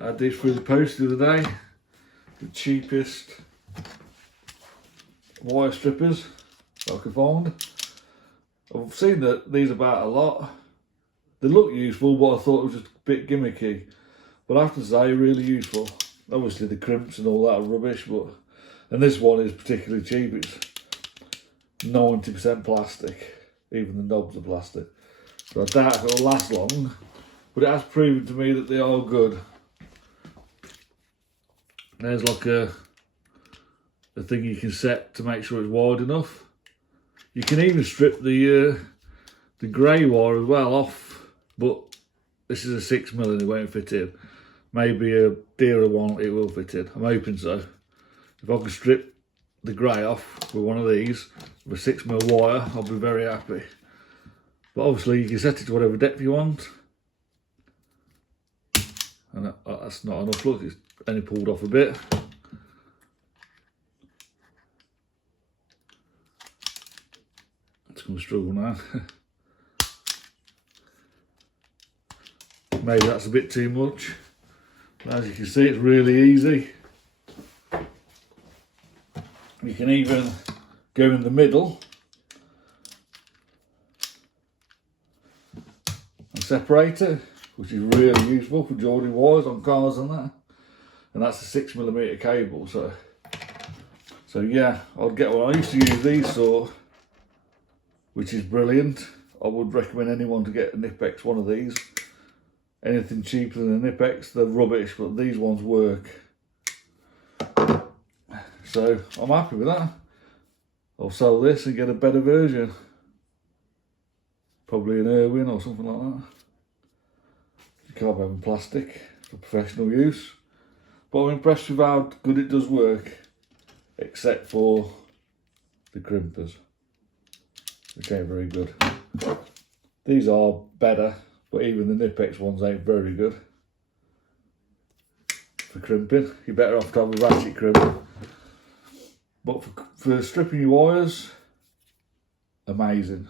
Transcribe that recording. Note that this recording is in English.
I had these through the post the other day. The cheapest wire strippers I could find. I've seen that these about a lot. They look useful, but I thought it was just a bit gimmicky. But I have to say, really useful. Obviously the crimps and all that are rubbish, and this one is particularly cheap. It's 90% plastic. Even the knobs are plastic. So I doubt it'll last long, but it has proven to me that they are good. There's like a thing you can set to make sure it's wide enough. You can even strip the grey wire as well off, but this is a 6mm and it won't fit in. Maybe a dearer one it will fit in. I'm hoping so. If I can strip the grey off with one of these with a 6mm wire, I'll be very happy. But obviously you can set it to whatever depth you want. And that's not enough. Look, it's only pulled off a bit. It's going to struggle now. Maybe that's a bit too much. But as you can see, it's really easy. You can even go in the middle and separate it, which is really useful for joining wires on cars and that. And that's a 6mm cable, so yeah, I'd get one. I used to use these sort, which is brilliant. I would recommend anyone to get a Nipex one of these. Anything cheaper than a Nipex, they're rubbish, but these ones work. So I'm happy with that. I'll sell this and get a better version. Probably an Irwin or something like that. You can't have in plastic for professional use. But I'm impressed with how good it does work, except for the crimpers, which ain't very good. These are better, but even the Nipex ones ain't very good for crimping. You're better off to have a ratchet crimp. But for stripping your wires, amazing.